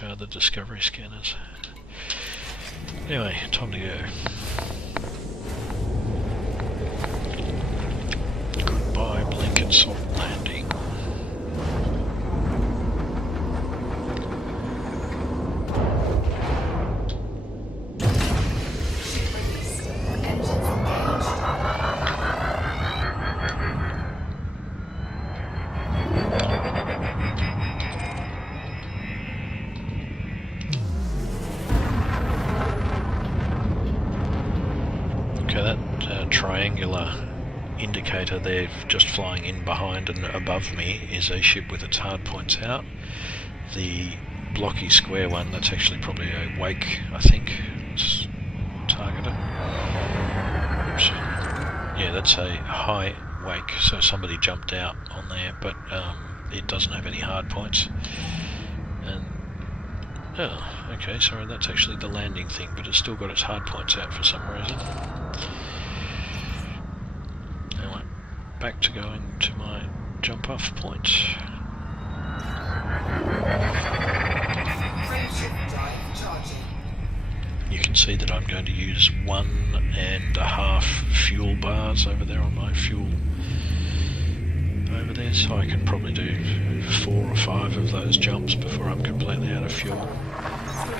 which are the discovery scanners. Anyway, time to go. Goodbye, blanket soft landing. Triangular indicator there just flying in behind and above me is a ship with its hard points out. The blocky square one, that's actually probably a wake, I think. Let's target it. Oops. Yeah, that's a high wake, so somebody jumped out on there, but it doesn't have any hard points. And oh, okay, sorry, that's actually the landing thing, but it's still got its hard points out for some reason. Back to going to my jump off point. You can see that I'm going to use 1.5 fuel bars over there on my fuel over there, so I can probably do 4 or 5 of those jumps before I'm completely out of fuel. 3,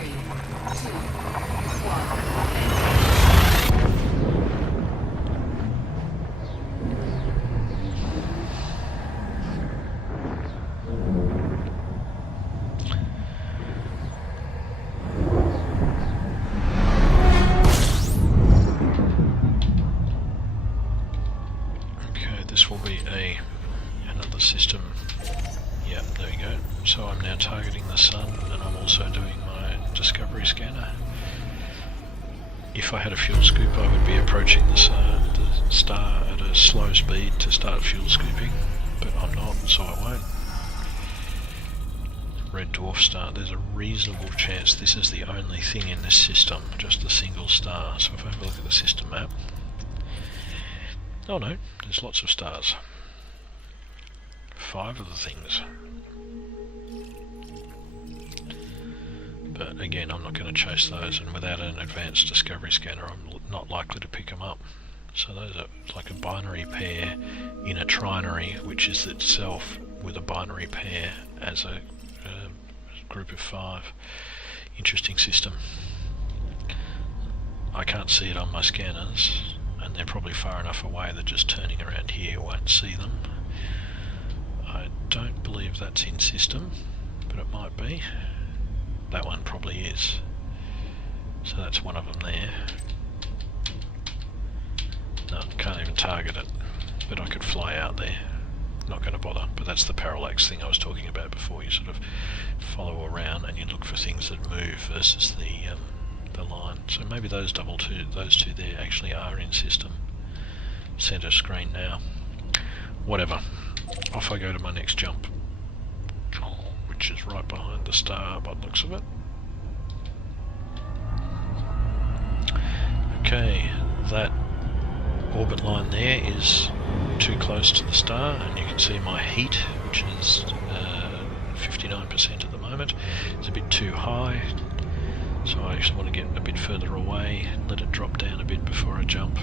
2, 1. Another system. Yeah, there we go. So I'm now targeting the sun, and I'm also doing my discovery scanner. If I had a fuel scoop, I would be approaching the star at a slow speed to start fuel scooping, but I'm not, so I won't. Red dwarf star, there's a reasonable chance this is the only thing in this system, just a single star. So if I have a look at the system map, oh no, there's lots of stars. 5 of the things. But again, I'm not going to chase those, and without an advanced discovery scanner I'm not likely to pick them up. So those are like a binary pair in a trinary, which is itself with a binary pair as a group of 5. Interesting system. I can't see it on my scanners, and they're probably far enough away that just turning around here won't see them. I don't believe that's in system, but it might be. That one probably is. So that's one of them there. No, can't even target it, but I could fly out there. Not going to bother, but that's the parallax thing I was talking about before. You sort of follow around and you look for things that move versus the line. So maybe those those two there actually are in system. Center screen now. Whatever. Off I go to my next jump, which is right behind the star by the looks of it. Okay, that orbit line there is too close to the star, and you can see my heat, which is 59% at the moment. It's a bit too high, so I actually want to get a bit further away, let it drop down a bit before I jump.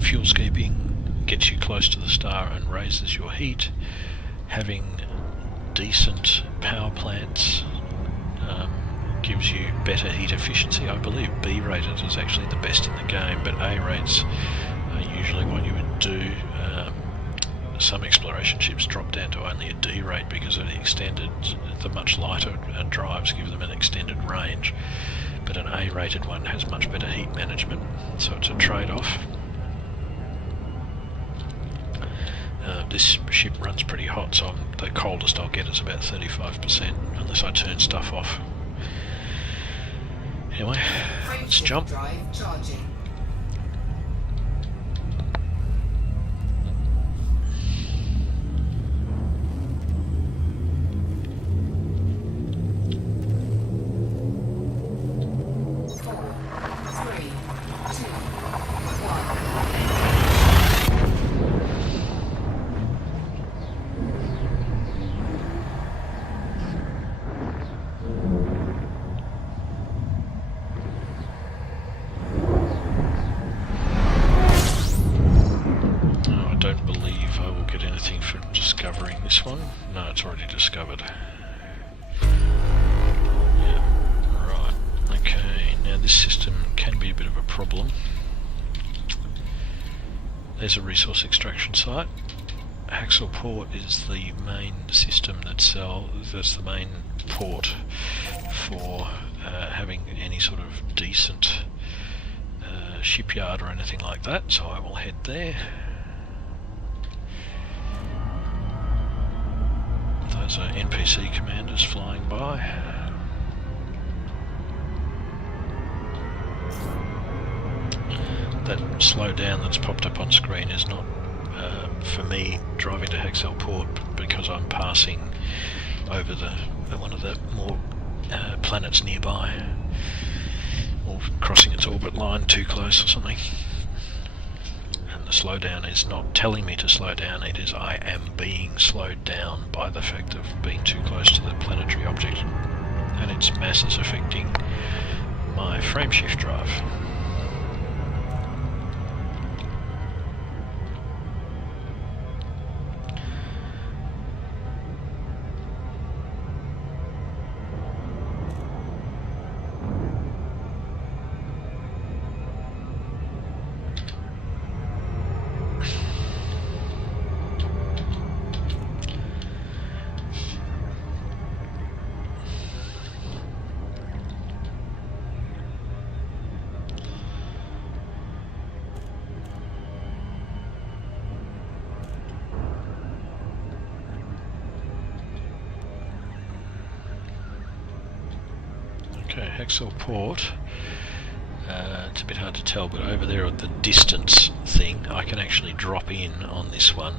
Fuel scooping gets you close to the star and raises your heat. Having decent power plants gives you better heat efficiency. I believe B rated is actually the best in the game, but A rates are usually what you would do. Some exploration ships drop down to only a D rate because of the extended, the much lighter drives give them an extended range, but an A rated one has much better heat management, so it's a trade-off. This ship runs pretty hot, so the coldest I'll get is about 35%, unless I turn stuff off. Anyway, let's jump. Drive charging. No, it's already discovered. Yeah, right. Okay, now this system can be a bit of a problem. There's a resource extraction site. Haxel Port is the main system that's the main port for having any sort of decent shipyard or anything like that, so I will head there. Those are NPC commanders flying by. That slowdown that's popped up on screen is not for me driving to Haxel Port, because I'm passing over one of the more planets nearby, or crossing its orbit line too close or something. And the slowdown is not telling me to slow down, it is I am being slowed down by the fact of being too close to the planetary object, and its mass is affecting my frameshift drive. Okay, Haxel Port. It's a bit hard to tell, but over there at the distance thing, I can actually drop in on this one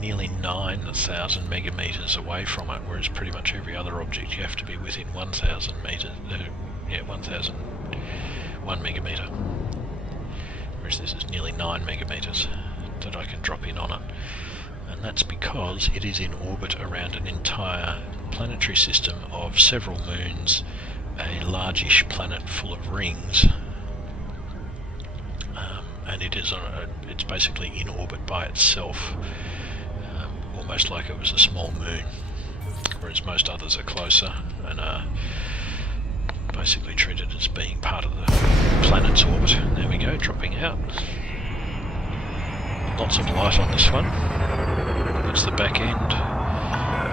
nearly 9,000 megameters away from it, whereas pretty much every other object you have to be within 1,000 meters. 1 megameter. Whereas this is nearly 9 megameters that I can drop in on it. And that's because it is in orbit around an entire planetary system of several moons, a largish planet full of rings, and it's basically in orbit by itself, almost like it was a small moon, whereas most others are closer and are basically treated as being part of the planet's orbit. There we go, dropping out. Lots of light on this one. That's the back end.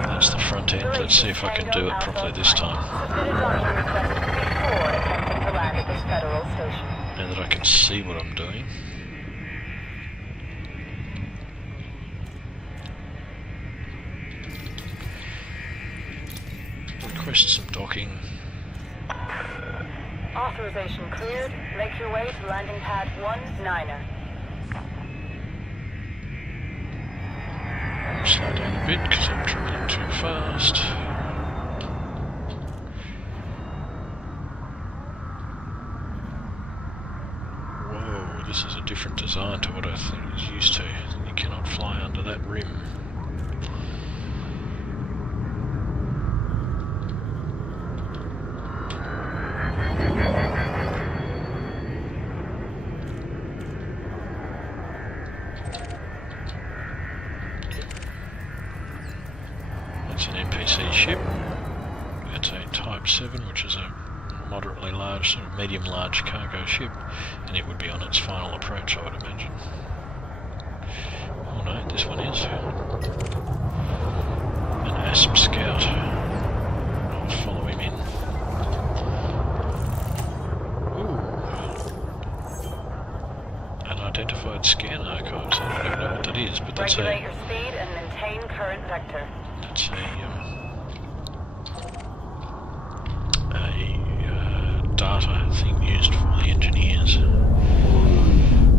That's the front end. Let's see if I can do it properly this time. Now that I can see what I'm doing. Request some docking. Authorization cleared. Make your way to landing pad 19er. Slow down a bit because I'm travelling too fast. Whoa, this is a different design to what I was used to. You cannot fly under that rim. It's an NPC ship. It's a Type 7, which is a moderately large, sort of medium-large cargo ship, and it would be on its final approach, I would imagine. Oh no, this one is. An Asp Scout. I'll follow him in. Ooh. Unidentified scan archives. I don't even know what that is, but that's Regulate your speed and maintain current vector. That's a data thing used for the engineers.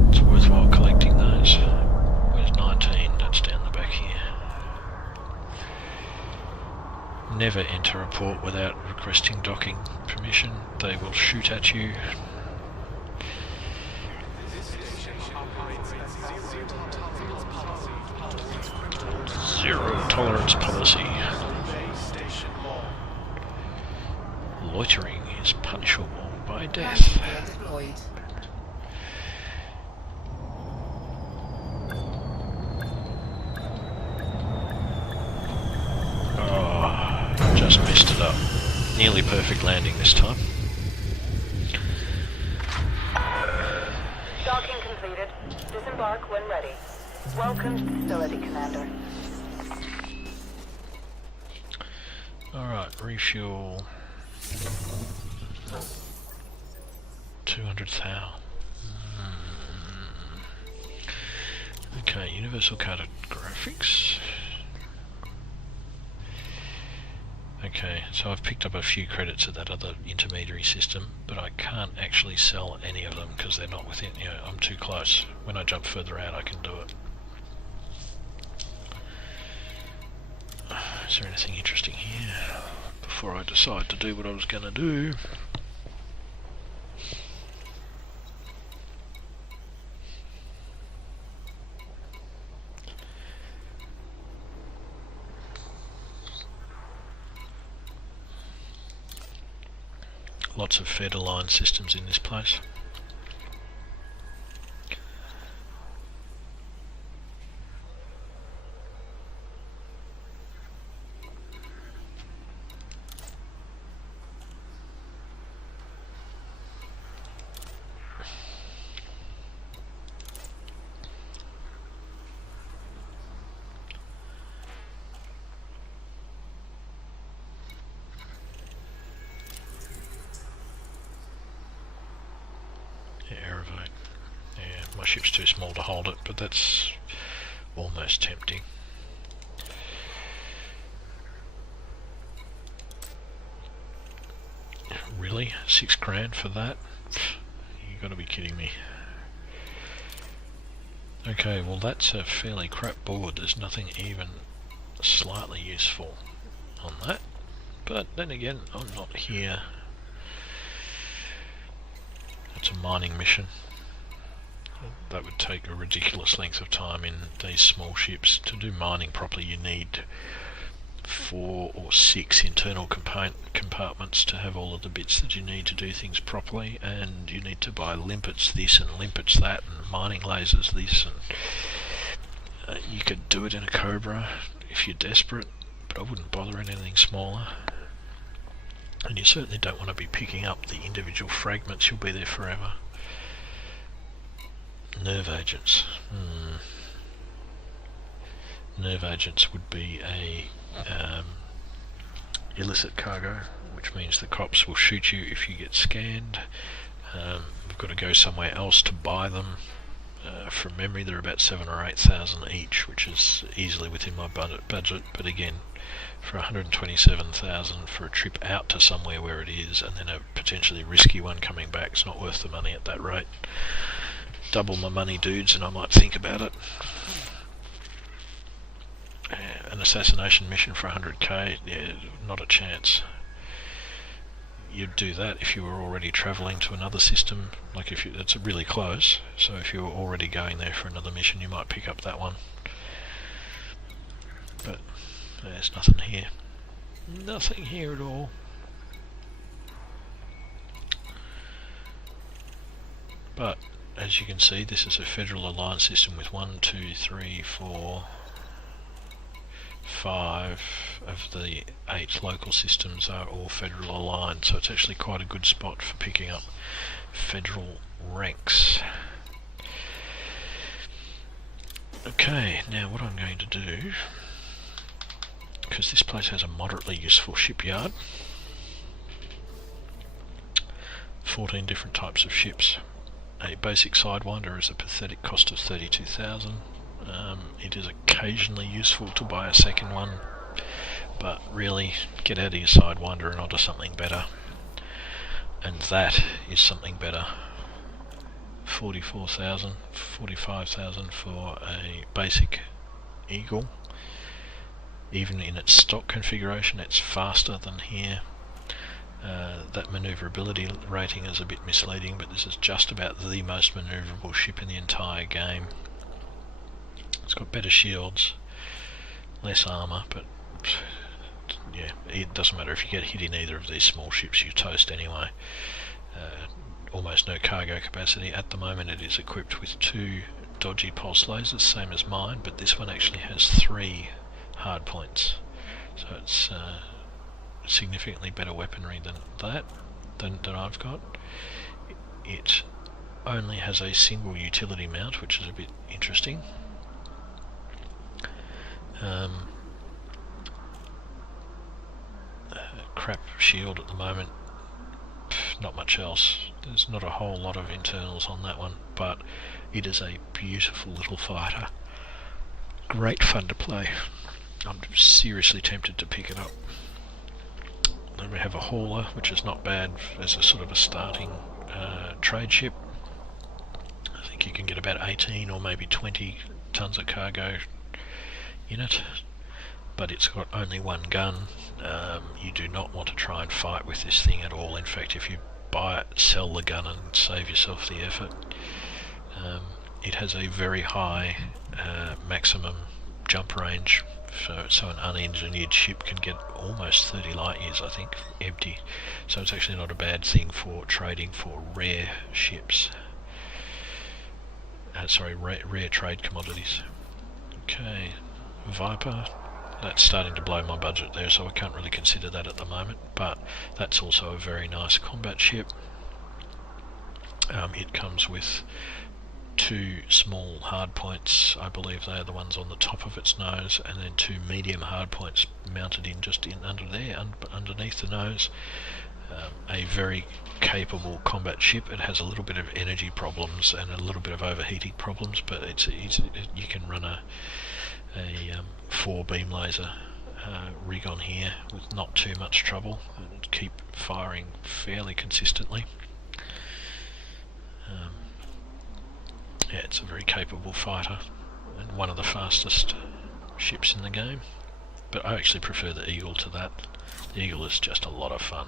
It's worthwhile collecting those. Where's 19? That's down the back here. Never enter a port without requesting docking permission. They will shoot at you. Zero tolerance policy. Loitering is punishable by death. Deployed. just messed it up. Nearly perfect landing this time. Docking completed. Disembark when ready. Welcome to facility, Commander. Alright, refuel. 200,000. Okay, universal cartographics. Okay, so I've picked up a few credits of that other intermediary system, but I can't actually sell any of them because they're not within, you know, I'm too close. When I jump further out I can do it. Is there anything interesting here before I decide to do what I was going to do? Lots of Fed-aligned systems in this place. Yeah, my ship's too small to hold it, but that's almost tempting. Really? $6 for that? You gotta be kidding me. Okay, well that's a fairly crap board. There's nothing even slightly useful on that. But then again, I'm not here. It's a mining mission. That would take a ridiculous length of time in these small ships. To do mining properly you need 4 or 6 internal compartments to have all of the bits that you need to do things properly, and you need to buy limpets this and limpets that and mining lasers this, and you could do it in a Cobra if you're desperate, but I wouldn't bother in anything smaller. And you certainly don't want to be picking up the individual fragments, you'll be there forever. Nerve agents. Nerve agents would be a illicit cargo, which means the cops will shoot you if you get scanned. We've got to go somewhere else to buy them. From memory they're about 7,000 or 8,000 each, which is easily within my budget, but again, for 127,000 for a trip out to somewhere where it is, and then a potentially risky one coming back, it's not worth the money at that rate. Double my money, dudes, and I might think about it. An assassination mission for 100k, yeah, not a chance. You'd do that if you were already travelling to another system, like if it's really close, so if you were already going there for another mission you might pick up that one. But there's nothing here. Nothing here at all. But as you can see, this is a Federal Alliance system with 1, 2, 3, 4, 5 of the 8 local systems are all Federal aligned, so it's actually quite a good spot for picking up Federal ranks. Okay, now what I'm going to do, because this place has a moderately useful shipyard, 14 different types of ships. A basic Sidewinder is a pathetic cost of 32,000. It is occasionally useful to buy a second one, but really get out of your Sidewinder and onto something better. And that is something better. 44,000, 45,000 for a basic Eagle. Even in its stock configuration it's faster than here. That manoeuvrability rating is a bit misleading, but this is just about the most manoeuvrable ship in the entire game. It's got better shields, less armour, but yeah, it doesn't matter if you get hit in either of these small ships, you toast anyway. Almost no cargo capacity. At the moment it is equipped with 2 dodgy pulse lasers, same as mine, but this one actually has 3 hard points. So it's significantly better weaponry than that I've got. It only has a single utility mount, which is a bit interesting. Crap shield at the moment. Not much else. There's not a whole lot of internals on that one, but it is a beautiful little fighter. Great fun to play. I'm seriously tempted to pick it up. Then we have a hauler, which is not bad as a sort of a starting trade ship. I think you can get about 18 or maybe 20 tons of cargo in it, but it's got only one gun. You do not want to try and fight with this thing at all. In fact, if you buy it, sell the gun and save yourself the effort. It has a very high maximum jump range, so an unengineered ship can get almost 30 light years, I think, empty. So it's actually not a bad thing for trading for rare ships. Rare trade commodities. Okay, Viper. That's starting to blow my budget there, so I can't really consider that at the moment, but that's also a very nice combat ship. It comes with 2 small hardpoints, I believe they are the ones on the top of its nose, and then 2 medium hardpoints mounted in just in under there, underneath the nose. A very capable combat ship. It has a little bit of energy problems and a little bit of overheating problems, but you can run a 4 beam laser rig on here with not too much trouble and keep firing fairly consistently. Yeah, it's a very capable fighter and one of the fastest ships in the game, but I actually prefer the Eagle to that. The Eagle is just a lot of fun.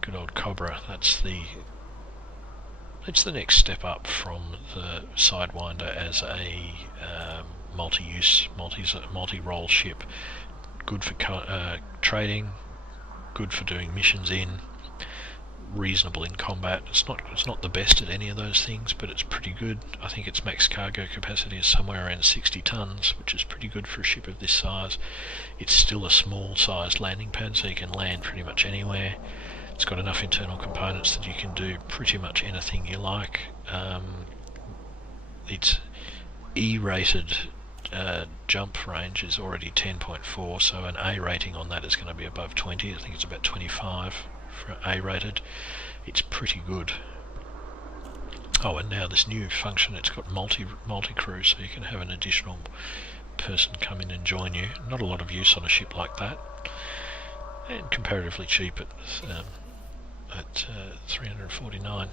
Good old Cobra. It's the next step up from the Sidewinder as a multi-use, multi-role ship. Good for trading, good for doing missions in, reasonable in combat. It's not the best at any of those things, but it's pretty good. I think its max cargo capacity is somewhere around 60 tons, which is pretty good for a ship of this size. It's still a small sized landing pad, so you can land pretty much anywhere. It's got enough internal components that you can do pretty much anything you like. Its E-rated jump range is already 10.4, so an A rating on that is going to be above 20. I think it's about 25 for A rated. It's pretty good. Oh, and now this new function, it's got multi-crew, so you can have an additional person come in and join you. Not a lot of use on a ship like that, and comparatively cheap at 349.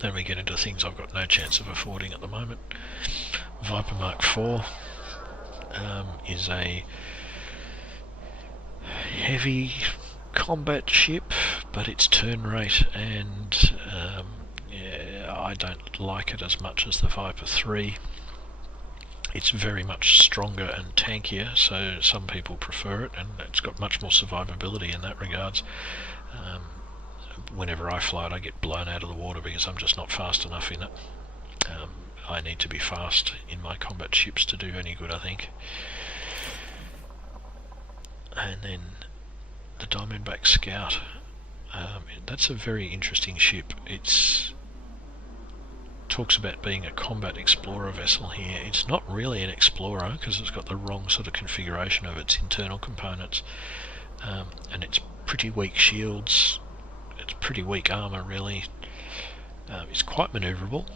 Then we get into things I've got no chance of affording at the moment. Viper Mark IV is a heavy combat ship, but its turn rate and I don't like it as much as the Viper III. It's very much stronger and tankier, so some people prefer it, and it's got much more survivability in that regards. Whenever I fly it, I get blown out of the water because I'm just not fast enough in it. I need to be fast in my combat ships to do any good, I think. And then the Diamondback Scout. That's a very interesting ship. It's talks about being a combat explorer vessel here. It's not really an explorer because it's got the wrong sort of configuration of its internal components, and it's pretty weak shields. It's pretty weak armour, really. It's quite manoeuvrable,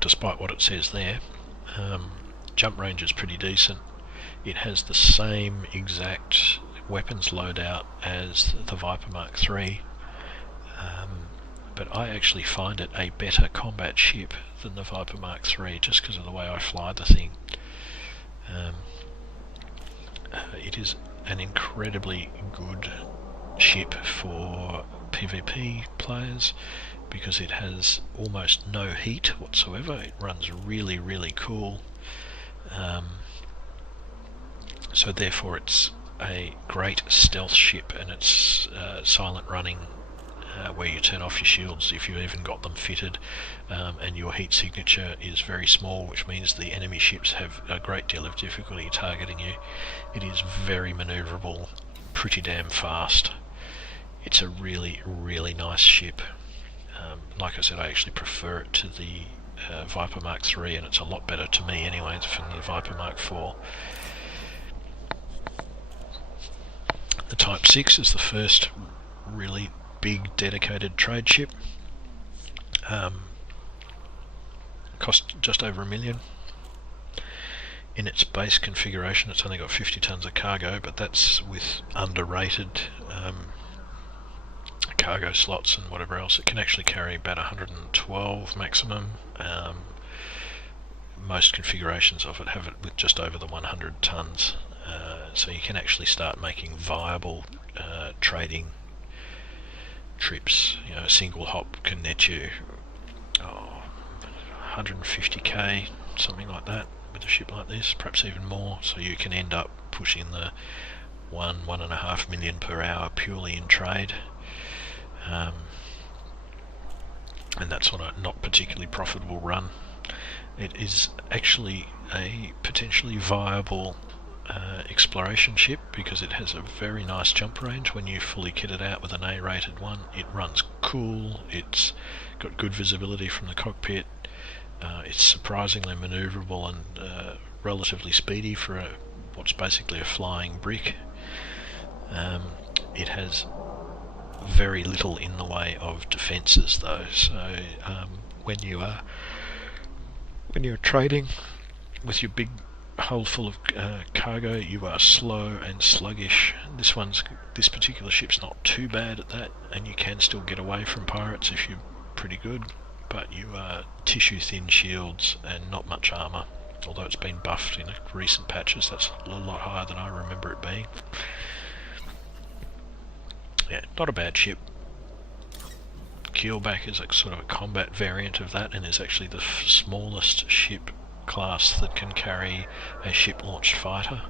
despite what it says there. Jump range is pretty decent. It has the same exact weapons loadout as the Viper Mark III, but I actually find it a better combat ship than the Viper Mark III just because of the way I fly the thing. It is an incredibly good ship for PvP players because it has almost no heat whatsoever. It runs really, really cool. So therefore it's a great stealth ship, and its silent running where you turn off your shields if you even got them fitted, and your heat signature is very small, which means the enemy ships have a great deal of difficulty targeting you. It is very manoeuvrable, pretty damn fast. It's a really, really nice ship. Like I said, I actually prefer it to the Viper Mark III, and it's a lot better to me anyway from the Viper Mark IV. The Type 6 is the first really big dedicated trade ship. Cost just over $1 million. In its base configuration it's only got 50 tons of cargo, but that's with underrated cargo slots and whatever else. It can actually carry about 112 maximum. Most configurations of it have it with just over the 100 tons. So you can actually start making viable trading trips. You know, a single hop can net you 150k, something like that, with a ship like this, perhaps even more. So you can end up pushing the 1.5 million per hour purely in trade, and that's on a not particularly profitable run. It is actually a potentially viable exploration ship because it has a very nice jump range when you fully kit it out with an A-rated one. It runs cool, it's got good visibility from the cockpit, it's surprisingly manoeuvrable and relatively speedy for what's basically a flying brick. It has very little in the way of defences though, so when you're trading with your big hold full of cargo, you are slow and sluggish. This particular ship's not too bad at that, and you can still get away from pirates if you're pretty good, but you are tissue thin shields and not much armour. Although it's been buffed in recent patches, that's a lot higher than I remember it being. Yeah, not a bad ship. Keelback is a sort of a combat variant of that, and is actually the smallest ship class that can carry a ship-launched fighter.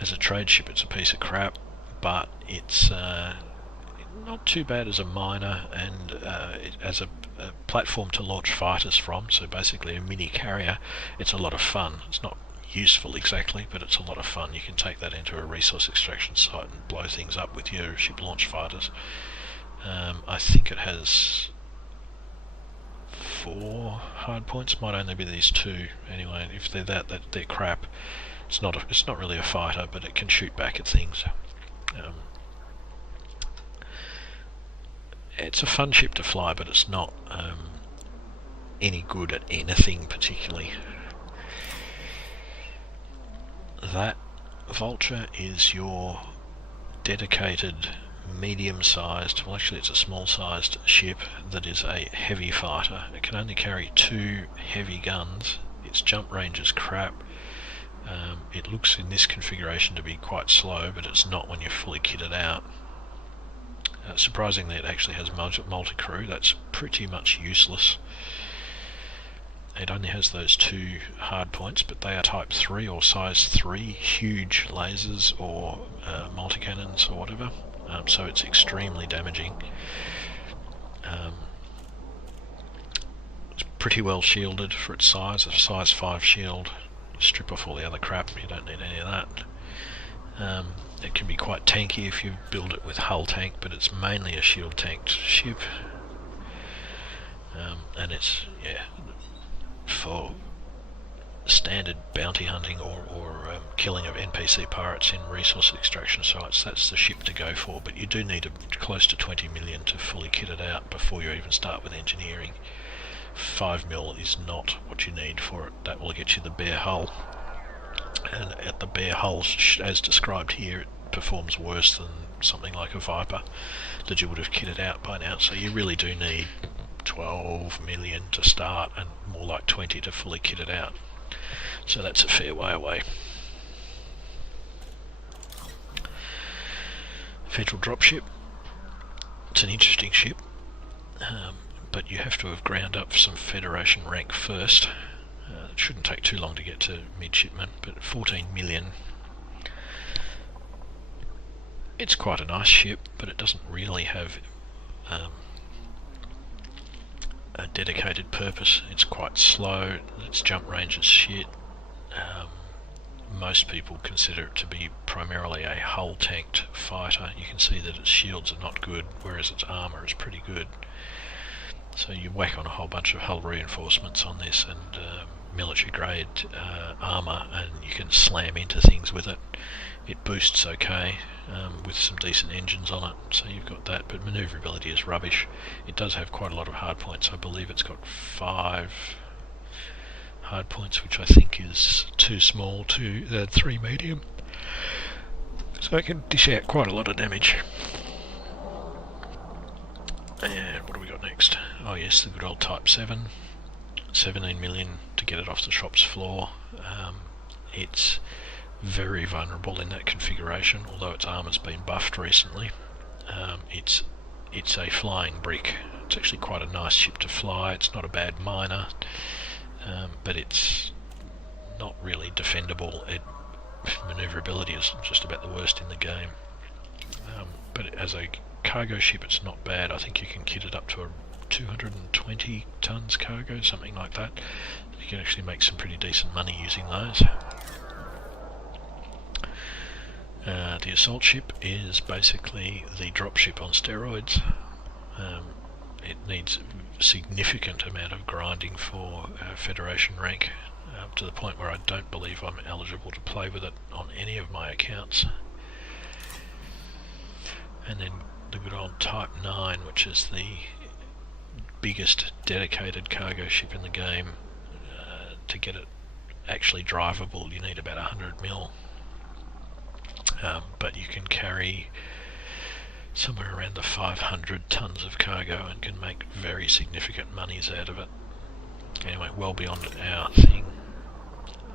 As a trade ship it's a piece of crap, but it's not too bad as a miner, and as a platform to launch fighters from, so basically a mini carrier. It's a lot of fun. It's not useful exactly, but it's a lot of fun. You can take that into a resource extraction site and blow things up with your ship-launched fighters. I think it has 4 hard points, might only be these 2 anyway. If they're they're crap. It's not really a fighter, but it can shoot back at things. It's a fun ship to fly, but it's not any good at anything particularly. That Vulture is your dedicated medium-sized, well actually it's a small-sized ship that is a heavy fighter. It can only carry 2 heavy guns. Its jump range is crap. It looks in this configuration to be quite slow, but it's not when you're fully kitted out. Surprisingly, it actually has multi-crew. That's pretty much useless. It only has those 2 hard points, but they are Type 3 or size 3 huge lasers or multi-cannons or whatever. So it's extremely damaging. It's pretty well shielded for its size, a size 5 shield. Strip off all the other crap, you don't need any of that. It can be quite tanky if you build it with hull tank, but it's mainly a shield tanked ship. And it's, yeah, for standard bounty hunting or killing of NPC pirates in resource extraction sites, that's the ship to go for, but you do need close to 20 million to fully kit it out before you even start with engineering. 5 mil is not what you need for it. That will get you the bare hull, and at the bare hull as described here, it performs worse than something like a Viper that you would have kitted out by now. So you really do need 12 million to start, and more like 20 to fully kit it out. So that's a fair way away. Federal Dropship. It's an interesting ship, but you have to have ground up some Federation rank first. It shouldn't take too long to get to midshipman, but 14 million. It's quite a nice ship, but it doesn't really have a dedicated purpose. It's quite slow, its jump range is shit. Most people consider it to be primarily a hull tanked fighter. You can see that its shields are not good, whereas its armour is pretty good. So you whack on a whole bunch of hull reinforcements on this and military grade armour, and you can slam into things with it. It boosts okay, with some decent engines on it, so you've got that, but manoeuvrability is rubbish. It does have quite a lot of hard points. I believe it's got 5 hard points, which I think is 2 small, 3 medium. So it can dish out quite a lot of damage. And what do we got next? Oh yes, the good old Type 7. 17 million to get it off the shop's floor. It's very vulnerable in that configuration, although its armour's been buffed recently. It's a flying brick. It's actually quite a nice ship to fly. It's not a bad miner, but it's not really defendable. Manoeuvrability is just about the worst in the game. But as a cargo ship, it's not bad. I think you can kit it up to a 220 tons cargo, something like that. You can actually make some pretty decent money using those. The assault ship is basically the dropship on steroids. It needs a significant amount of grinding for Federation rank, to the point where I don't believe I'm eligible to play with it on any of my accounts. And then the good old Type 9, which is the biggest dedicated cargo ship in the game. To get it actually drivable, you need about 100 mil. But you can carry somewhere around the 500 tons of cargo and can make very significant monies out of it. Anyway, well beyond our thing.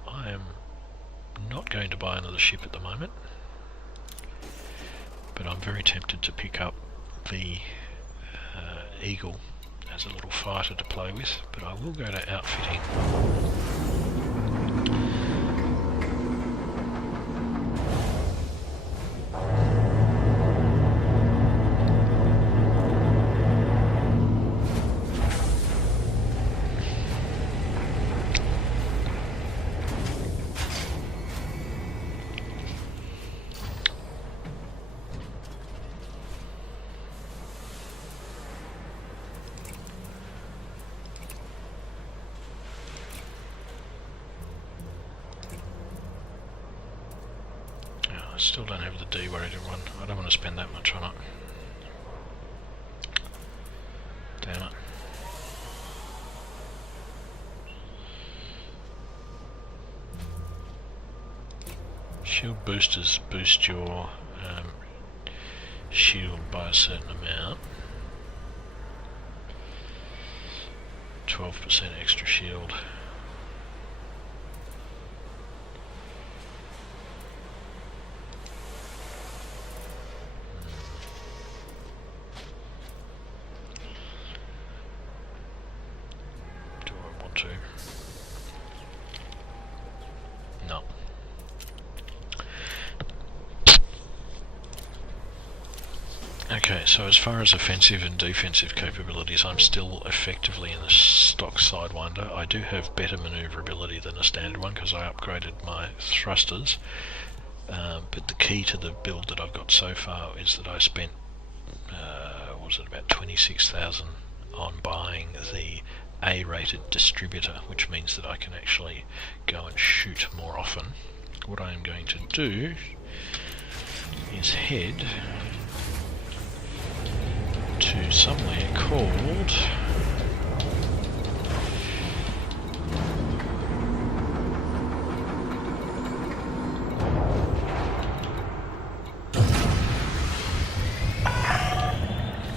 I am not going to buy another ship at the moment, but I'm very tempted to pick up the Eagle as a little fighter to play with, but I will go to outfitting. I still don't have the D-rated one. I don't want to spend that much on it. Damn it. Shield boosters boost your shield by a certain amount. 12% extra shield. No. Okay, so as far as offensive and defensive capabilities, I'm still effectively in the stock Sidewinder. I do have better manoeuvrability than a standard one because I upgraded my thrusters, but the key to the build that I've got so far is that I spent about 26,000 on buying the A-rated distributor, which means that I can actually go and shoot more often. What I am going to do is head to somewhere called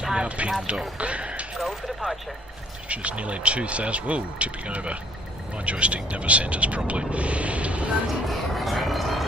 Yarping Dock, Go for departure. which is nearly 2,000. Whoa, tipping over. My joystick never centers properly. Landing gear ready.